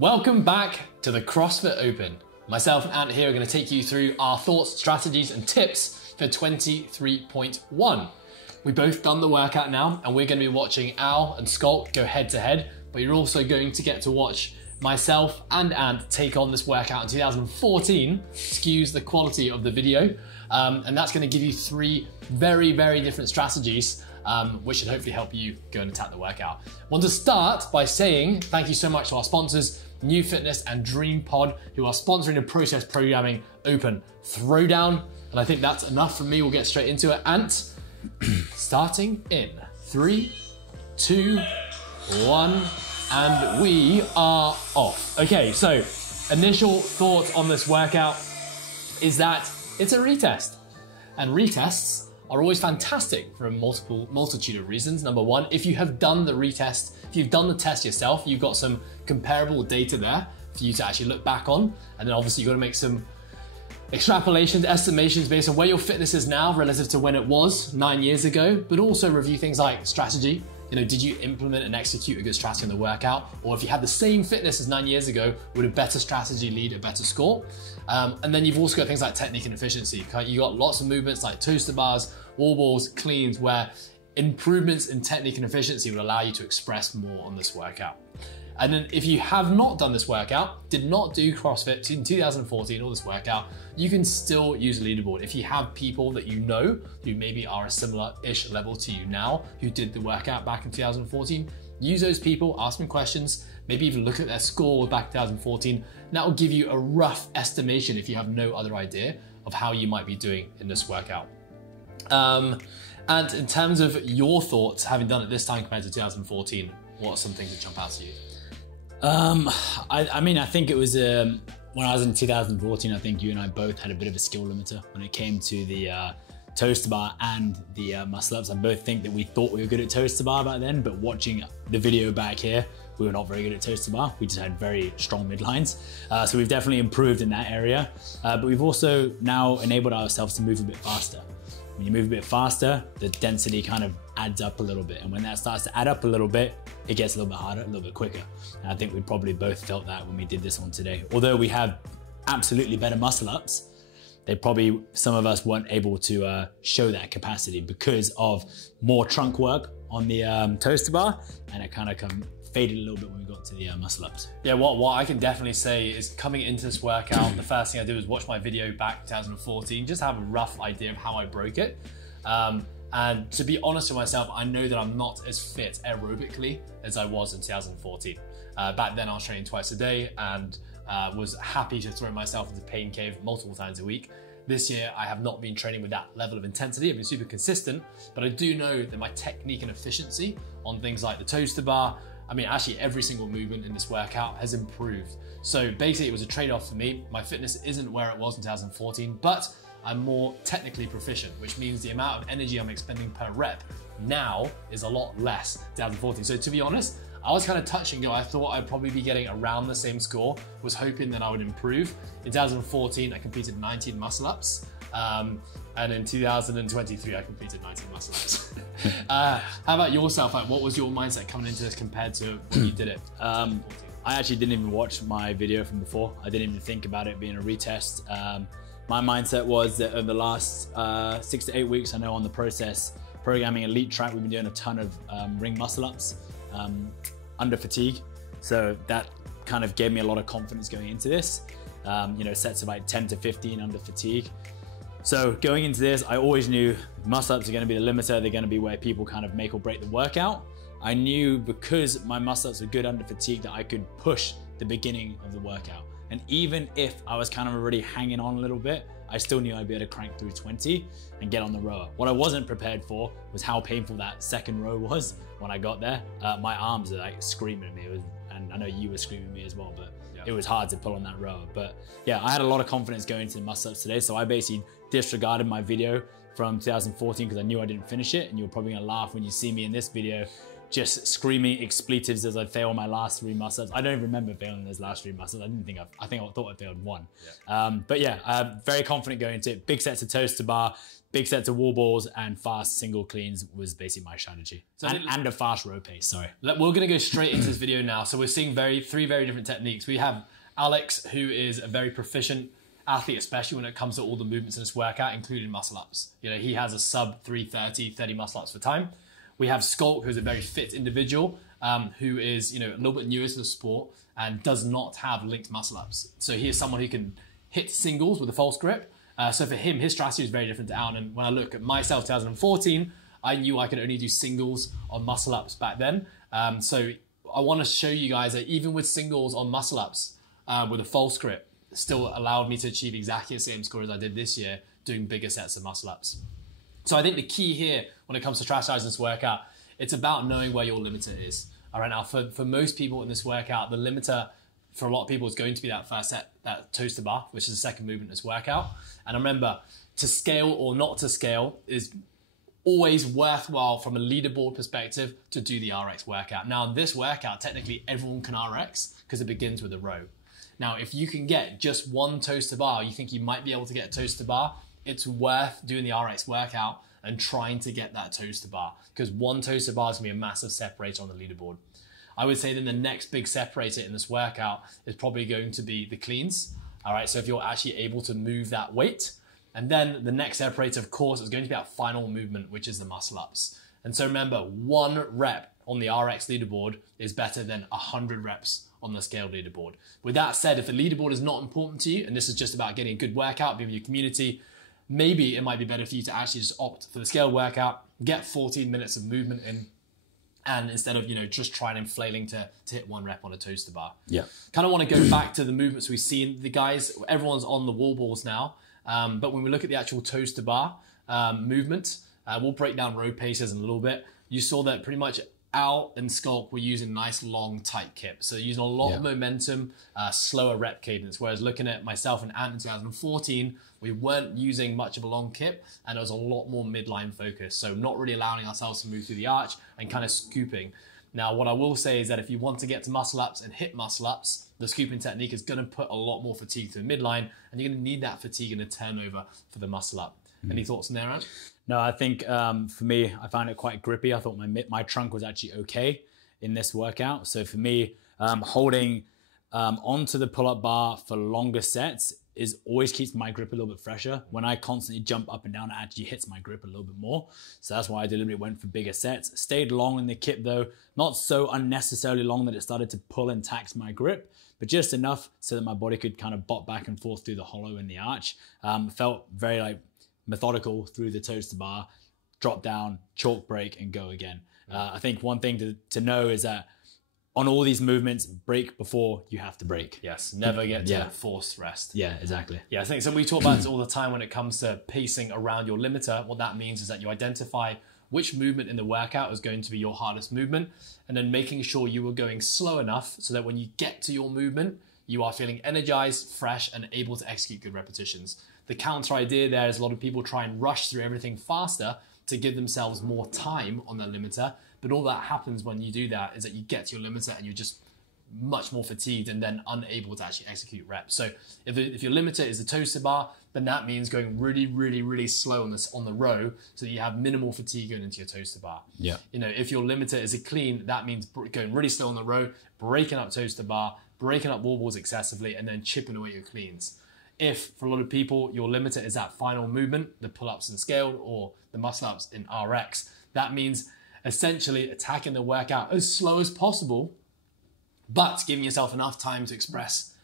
Welcome back to the CrossFit Open. Myself and Ant here are going to take you through our thoughts, strategies and tips for 23.1. We've both done the workout now and we're going to be watching Al and Schalk go head to head, but you're also going to get to watch myself and Ant take on this workout in 2014, skews the quality of the video, and that's going to give you three very different strategies which should hopefully help you go and attack the workout. I want to start by saying thank you so much to our sponsors, New Fitness and Dream Pod, who are sponsoring the Process Programming Open Throwdown. And I think that's enough from me. We'll get straight into it. Ant, starting in 3, 2, 1, and we are off. Okay, so initial thoughts on this workout is that it's a retest. And retests are always fantastic for a multitude of reasons. Number one, if you have done the retest, if you've done the test yourself, you've got some comparable data there for you to actually look back on. And then obviously you've got to make some extrapolations, estimations based on where your fitness is now relative to when it was 9 years ago, but also review things like strategy. You know, did you implement and execute a good strategy in the workout? Or if you had the same fitness as 9 years ago, would a better strategy lead a better score? And then you've also got things like technique and efficiency. You got lots of movements like toaster bars, wall balls, cleans, where improvements in technique and efficiency will allow you to express more on this workout. And then if you have not done this workout, did not do CrossFit in 2014 or this workout, you can still use a leaderboard. If you have people that you know who maybe are a similar-ish level to you now, who did the workout back in 2014, use those people, ask them questions, maybe even look at their score back in 2014. And that will give you a rough estimation if you have no other idea of how you might be doing in this workout. And in terms of your thoughts, having done it this time compared to 2014, what are some things that jump out to you? I mean, I think it was when I was in 2014, I think you and I both had a bit of a skill limiter when it came to the toaster bar and the muscle ups. I both think that we thought we were good at toaster bar back then, but watching the video back here, we were not very good at toaster bar. We just had very strong midlines. So we've definitely improved in that area. But we've also now enabled ourselves to move a bit faster. When you move a bit faster, the density kind of adds up a little bit. And when that starts to add up a little bit, it gets a little bit harder, a little bit quicker. And I think we probably both felt that when we did this one today. Although we have absolutely better muscle ups, some of us weren't able to show that capacity because of more trunk work on the toaster bar, and it kind of faded a little bit when we got to the muscle ups. Yeah, what I can definitely say is coming into this workout, the first thing I did was watch my video back in 2014, just have a rough idea of how I broke it. And to be honest with myself, I know that I'm not as fit aerobically as I was in 2014. Back then I was training twice a day and was happy to throw myself into pain cave multiple times a week. This year, I have not been training with that level of intensity. I've been super consistent, but I do know that my technique and efficiency on things like the toaster bar, I mean, actually every single movement in this workout has improved. So basically it was a trade-off for me. My fitness isn't where it was in 2014, but I'm more technically proficient, which means the amount of energy I'm expending per rep now is a lot less than 2014. So to be honest, I was kind of touch and go. I thought I'd probably be getting around the same score, was hoping that I would improve. In 2014, I completed 19 muscle ups. And in 2023, I completed 19 muscle ups. How about yourself? Like, what was your mindset coming into this compared to when you did it? I actually didn't even watch my video from before. I didn't even think about it being a retest. My mindset was that over the last 6 to 8 weeks, I know on the Process Programming Elite track, we've been doing a ton of ring muscle ups under fatigue. So that kind of gave me a lot of confidence going into this. You know, sets of like 10 to 15 under fatigue. So going into this, I always knew muscle ups are going to be the limiter. They're going to be where people kind of make or break the workout. I knew because my muscle ups were good under fatigue that I could push the beginning of the workout. And even if I was kind of already hanging on a little bit, I still knew I'd be able to crank through 20 and get on the rower. What I wasn't prepared for was how painful that second row was when I got there. My arms are like screaming at me. And I know you were screaming at me as well, but yeah, it was hard to pull on that rower. But yeah, I had a lot of confidence going into the muscle ups today. So I basically disregarded my video from 2014 because I knew I didn't finish it. And you're probably gonna laugh when you see me in this video just screaming expletives as I fail my last 3 muscle-ups. I don't even remember failing those last 3 muscle-ups. I thought I failed 1. Yeah. But yeah, I'm very confident going into it. Big sets of toes to bar, big sets of wall balls, and fast single cleans was basically my strategy. So and a fast row pace, sorry. We're gonna go straight into this video now. So we're seeing 3 very different techniques. We have Alex, who is a very proficient athlete, especially when it comes to all the movements in this workout, including muscle ups. You know, he has a sub 30 muscle ups for time. We have Schalk, who's a very fit individual, who is, you know, a little bit newer to the sport and does not have linked muscle ups. So he is someone who can hit singles with a false grip. So for him, his strategy is very different to Alan. And when I look at myself, 2014, I knew I could only do singles on muscle ups back then. So I want to show you guys that even with singles on muscle ups with a false grip, still allowed me to achieve exactly the same score as I did this year, doing bigger sets of muscle ups. So I think the key here, when it comes to strategizing this workout, it's about knowing where your limiter is. All right, now for most people in this workout, the limiter for a lot of people is going to be that first set, that toes to bar, which is the second movement in this workout. And remember, to scale or not to scale is always worthwhile from a leaderboard perspective to do the RX workout. Now, in this workout, technically everyone can RX because it begins with a row. Now, if you can get just 1 toes to bar, you think you might be able to get a toes to bar, it's worth doing the RX workout and trying to get that toes to bar, because 1 toes to bar is gonna be a massive separator on the leaderboard. I would say then the next big separator in this workout is probably going to be the cleans. All right, so if you're actually able to move that weight, and then the next separator, of course, is going to be that final movement, which is the muscle ups. And so remember, 1 rep on the RX leaderboard is better than 100 reps on the scale leaderboard. With that said, if the leaderboard is not important to you, and this is just about getting a good workout, being with your community, maybe it might be better for you to actually just opt for the scale workout, get 14 minutes of movement in, and instead of, you know, just trying and flailing to hit 1 rep on a toes to bar. Yeah. Kind of want to go back to the movements we've seen. The guys, everyone's on the wall balls now, but when we look at the actual toes to bar movement, we'll break down row paces in a little bit. You saw that pretty much Al and Schalk were using nice long tight kip. So using a lot of momentum, slower rep cadence. Whereas looking at myself and Ant in 2014, we weren't using much of a long kip and it was a lot more midline focus. So not really allowing ourselves to move through the arch and kind of scooping. Now, what I will say is that if you want to get to muscle ups and hit muscle ups, the scooping technique is going to put a lot more fatigue to the midline, and you're going to need that fatigue and a turnover for the muscle up. Any thoughts on there, Ant? No, I think for me, I found it quite grippy. I thought my trunk was actually okay in this workout. So for me, holding onto the pull-up bar for longer sets always keeps my grip a little bit fresher. When I constantly jump up and down, it actually hits my grip a little bit more. So that's why I deliberately went for bigger sets. Stayed long in the kip though, not so unnecessarily long that it started to pull and tax my grip, but just enough so that my body could kind of bop back and forth through the hollow in the arch. Felt very like methodical through the toes to bar, drop down, chalk break, and go again. I think one thing to know is that on all these movements, break before you have to break. Yes, never get to forced rest. Yeah, exactly. Yeah, I think so. We talk about this all the time when it comes to pacing around your limiter. What that means is that you identify which movement in the workout is going to be your hardest movement, and then making sure you are going slow enough so that when you get to your movement, you are feeling energized, fresh, and able to execute good repetitions. The counter idea there is a lot of people try and rush through everything faster to give themselves more time on their limiter. But all that happens when you do that is that you get to your limiter and you're just much more fatigued and then unable to actually execute reps. So if your limiter is the toes to bar, then that means going really, really, really slow on the row so that you have minimal fatigue going into your toes to bar. Yeah. You know, if your limiter is a clean, that means going really slow on the row, breaking up toes to bar, breaking up wall balls excessively, and then chipping away your cleans. If, for a lot of people, your limiter is that final movement, the pull-ups and scaled or the muscle-ups in RX, that means essentially attacking the workout as slow as possible, but giving yourself enough time to express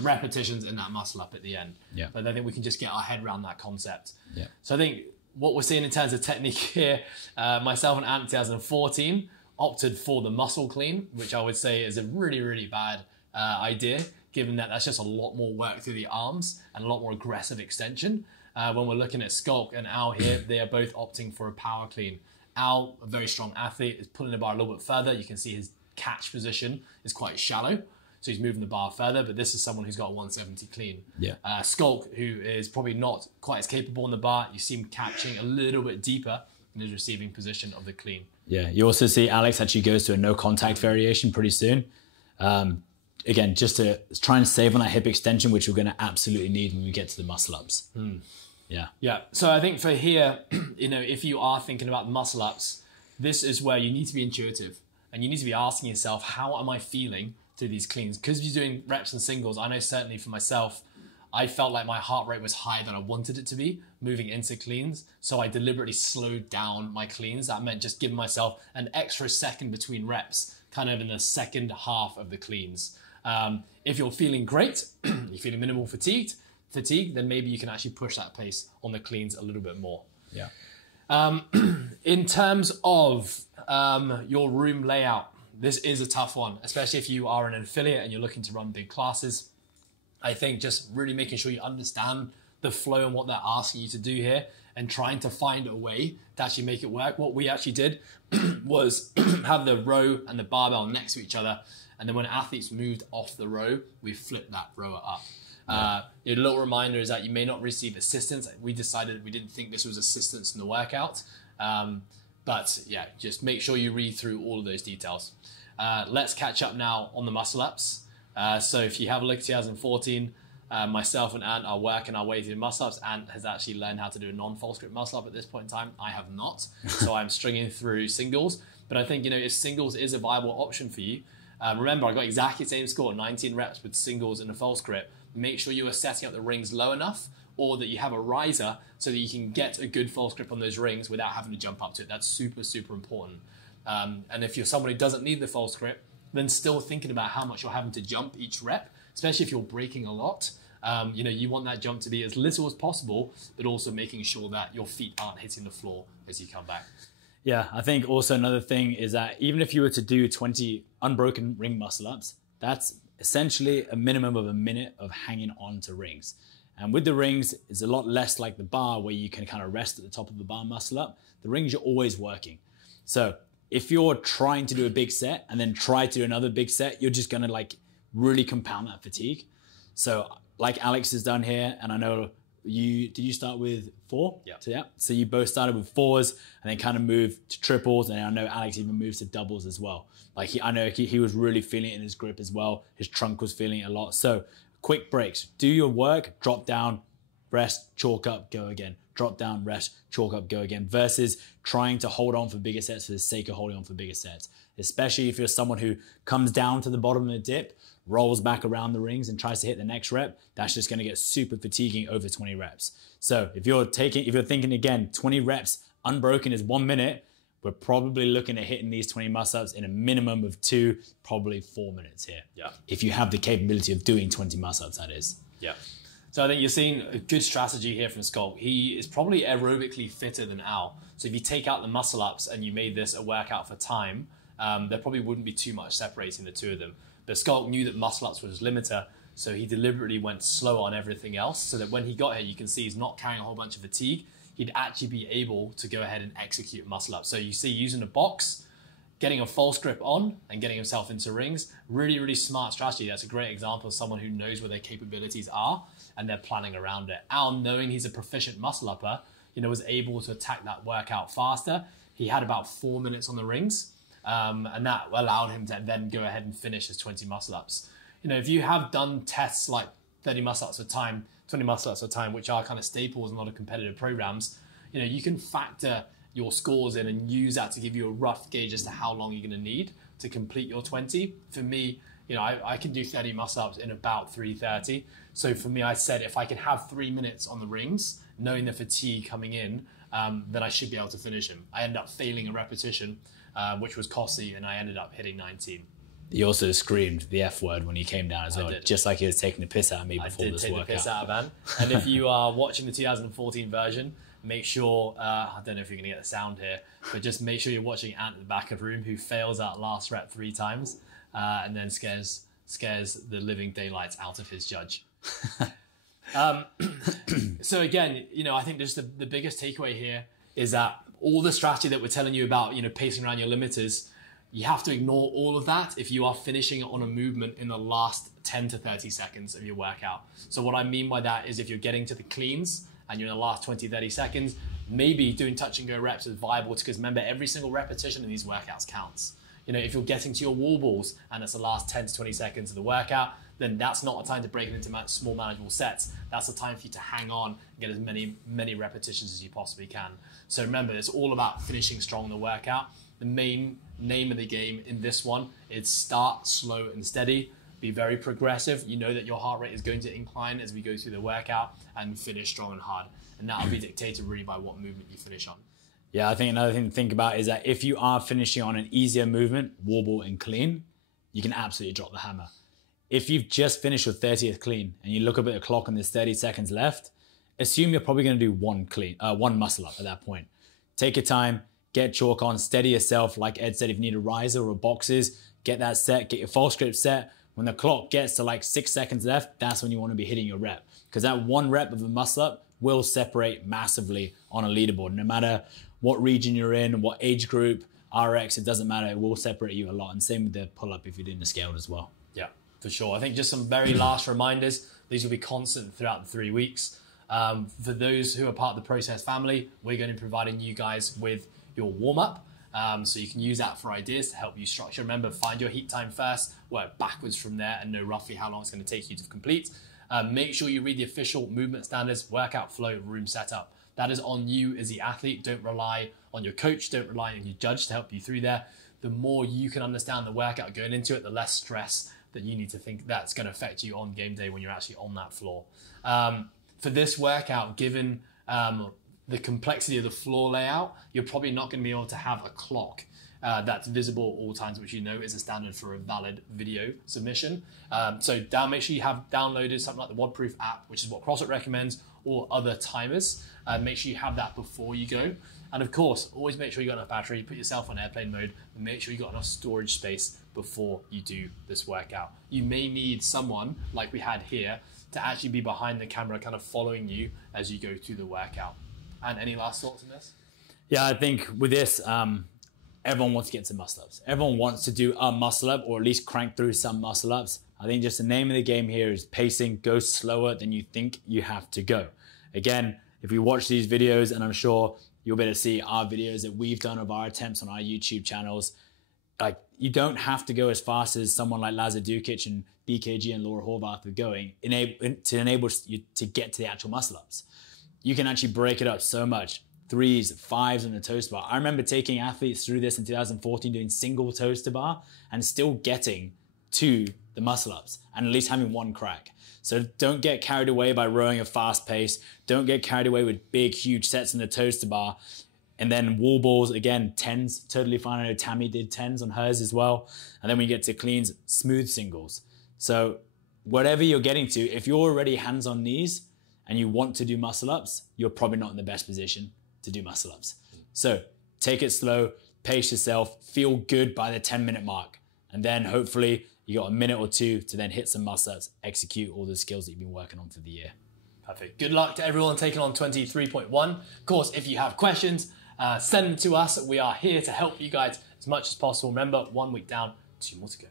repetitions in that muscle up at the end. Yeah. But I think we can just get our head around that concept. Yeah. So I think what we're seeing in terms of technique here, myself and Ant in 2014 opted for the muscle clean, which I would say is a really, really bad idea, given that that's just a lot more work through the arms and a lot more aggressive extension. When we're looking at Schalk and Al here, they are both opting for a power clean. Al, a very strong athlete, is pulling the bar a little bit further. You can see his catch position is quite shallow, so he's moving the bar further, but this is someone who's got a 170 clean. Yeah. Schalk, who is probably not quite as capable on the bar, you see him catching a little bit deeper in his receiving position of the clean. Yeah, you also see Alex actually goes to a no contact variation pretty soon. Again, just to try and save on that hip extension, which we're going to absolutely need when we get to the muscle ups. Yeah. Yeah. So I think for here, if you are thinking about muscle ups, this is where you need to be intuitive and you need to be asking yourself, how am I feeling to these cleans? Because you're doing reps and singles, I know certainly for myself, I felt like my heart rate was higher than I wanted it to be moving into cleans. So I deliberately slowed down my cleans. That meant just giving myself an extra second between reps, kind of in the second half of the cleans. If you're feeling great, you're feeling minimal fatigue, then maybe you can actually push that pace on the cleans a little bit more. Yeah. In terms of your room layout, this is a tough one, especially if you are an affiliate and you're looking to run big classes. I think just really making sure you understand the flow and what they're asking you to do here and trying to find a way to actually make it work. What we actually did was have the row and the barbell next to each other. And then when athletes moved off the row, we flipped that rower up. A little reminder is that you may not receive assistance. We decided we didn't think this was assistance in the workout. But yeah, just make sure you read through all of those details. Let's catch up now on the muscle ups. So if you have a look at 2014, myself and Ant are working our way through muscle ups. Ant has actually learned how to do a non-false grip muscle up at this point in time. I have not. So I'm stringing through singles. But I think, if singles is a viable option for you, remember I got exactly the same score, 19 reps with singles and a false grip. Make sure you are setting up the rings low enough or that you have a riser so that you can get a good false grip on those rings without having to jump up to it. That's super, super important. And if you're someone who doesn't need the false grip, then still thinking about how much you're having to jump each rep, especially if you're breaking a lot. You want that jump to be as little as possible, but also making sure that your feet aren't hitting the floor as you come back. Yeah, I think also another thing is that even if you were to do 20 unbroken ring muscle ups, that's essentially a minimum of a minute of hanging on to rings. And with the rings, it's a lot less like the bar where you can kind of rest at the top of the bar muscle up. The rings, you're always working. So if you're trying to do a big set and then try to do another big set, you're just gonna really compound that fatigue. So like Alex has done here, and I know did you start with 4? Yeah. So you both started with 4s and then kind of moved to triples, and I know Alex even moves to doubles as well. I know he was really feeling it in his grip as well. His trunk was feeling it a lot. So quick breaks, do your work, drop down, rest, chalk up, go again. Drop down, rest, chalk up, go again, versus trying to hold on for bigger sets for the sake of holding on for bigger sets. Especially if you're someone who comes down to the bottom of the dip, rolls back around the rings and tries to hit the next rep, that's just gonna get super fatiguing over 20 reps. So if you're thinking again, 20 reps unbroken is 1 minute, we're probably looking at hitting these 20 muscle-ups in a minimum of 2, probably 4 minutes here. Yeah. If you have the capability of doing 20 muscle-ups, that is. Yeah. So I think you're seeing a good strategy here from Schalk. He is probably aerobically fitter than Al. So if you take out the muscle ups and you made this a workout for time, there probably wouldn't be too much separating the two of them. But Schalk knew that muscle ups was his limiter, so he deliberately went slow on everything else so that when he got here, you can see he's not carrying a whole bunch of fatigue. He'd actually be able to go ahead and execute muscle ups. So you see using a box, getting a false grip on and getting himself into rings, really, really smart strategy. That's a great example of someone who knows where their capabilities are and they're planning around it. Al, knowing he's a proficient muscle upper, was able to attack that workout faster. He had about 4 minutes on the rings, and that allowed him to then go ahead and finish his 20 muscle ups. If you have done tests like 30 muscle ups at a time, 20 muscle ups at a time, which are kind of staples in a lot of competitive programs, you can factor your scores in and use that to give you a rough gauge as to how long you're going to need to complete your 20. For me, I can do 30 muscle-ups in about 3:30. So for me, I said if I can have 3 minutes on the rings, knowing the fatigue coming in, then I should be able to finish him. I ended up failing a repetition, which was costly, and I ended up hitting 19. He also screamed the F word when he came down as well, did. Just like he was taking the piss out of me before this workout. I did take the piss out of Van. And if you are watching the 2014 version, make sure, I don't know if you're going to get the sound here, but just make sure you're watching Ant at the back of the room who fails that last rep 3 times and then scares the living daylights out of his judge. So again, I think just the biggest takeaway here is that all the strategy that we're telling you about, pacing around your limiters, you have to ignore all of that if you are finishing on a movement in the last 10 to 30 seconds of your workout. So what I mean by that is if you're getting to the cleans and you're in the last 20, 30 seconds, maybe doing touch and go reps is viable, because remember, every single repetition in these workouts counts. You know, if you're getting to your wall balls and it's the last 10 to 20 seconds of the workout, then that's not a time to break it into small manageable sets. That's a time for you to hang on and get as many repetitions as you possibly can. So remember, it's all about finishing strong in the workout. The main name of the game in this one is start slow and steady. Be very progressive. You know that your heart rate is going to incline as we go through the workout, and finish strong and hard. And that'll be dictated really by what movement you finish on. Yeah, I think another thing to think about is that if you are finishing on an easier movement, wall ball and clean, you can absolutely drop the hammer. If you've just finished your 30th clean and you look up at the clock and there's 30 seconds left, assume you're probably going to do one muscle up at that point. Take your time, get chalk on, steady yourself. Like Ed said, if you need a riser or boxes, get that set, get your false grip set. When the clock gets to like 6 seconds left, that's when you want to be hitting your rep, because that one rep of a muscle up will separate massively on a leaderboard. No matter what region you're in, what age group, RX, it doesn't matter. It will separate you a lot. And same with the pull-up if you're doing the scaled as well. Yeah, for sure. I think just some very last reminders. These will be constant throughout the 3 weeks. For those who are part of the Process family, we're going to be providing you guys with your warm-up. So you can use that for ideas to help you structure. Remember, find your heat time first, work backwards from there, and know roughly how long it's going to take you to complete. Make sure you read the official movement standards, workout flow, room setup. That is on you as the athlete. Don't rely on your coach. Don't rely on your judge to help you through there. The more you can understand the workout going into it, the less stress that you need to think that's going to affect you on game day when you're actually on that floor. For this workout, given the complexity of the floor layout, you're probably not going to be able to have a clock that's visible at all times, which you know is a standard for a valid video submission. So make sure you have downloaded something like the WODproof app, which is what CrossFit recommends, or other timers. Make sure you have that before you go. And of course, always make sure you got enough battery, put yourself on airplane mode, and make sure you got enough storage space before you do this workout. You may need someone like we had here to actually be behind the camera, kind of following you as you go through the workout. And any last thoughts on this? Yeah, I think with this, everyone wants to get to muscle ups. Everyone wants to do a muscle up, or at least crank through some muscle ups. I think just the name of the game here is pacing. Go slower than you think you have to go. Again, if you watch these videos, and I'm sure you'll be able to see our videos that we've done of our attempts on our YouTube channels, like, you don't have to go as fast as someone like Lazar Dukic and BKG and Laura Horvath are going to enable you to get to the actual muscle ups. You can actually break it up so much. 3s, 5s on the toast bar. I remember taking athletes through this in 2014, doing single toaster bar and still getting to the muscle ups and at least having one crack. So don't get carried away by rowing a fast pace. Don't get carried away with big, huge sets in the toaster bar. And then wall balls, again, 10s, totally fine. I know Tammy did 10s on hers as well. And then when you get to cleans, smooth singles. So whatever you're getting to, if you're already hands on knees and you want to do muscle ups, you're probably not in the best position to do muscle ups. So take it slow, pace yourself, feel good by the 10-minute mark. And then hopefully you got a minute or two to then hit some muscle ups, execute all the skills that you've been working on for the year. Perfect. Good luck to everyone taking on 23.1. Of course, if you have questions, send them to us. We are here to help you guys as much as possible. Remember, 1 week down, 2 more to go.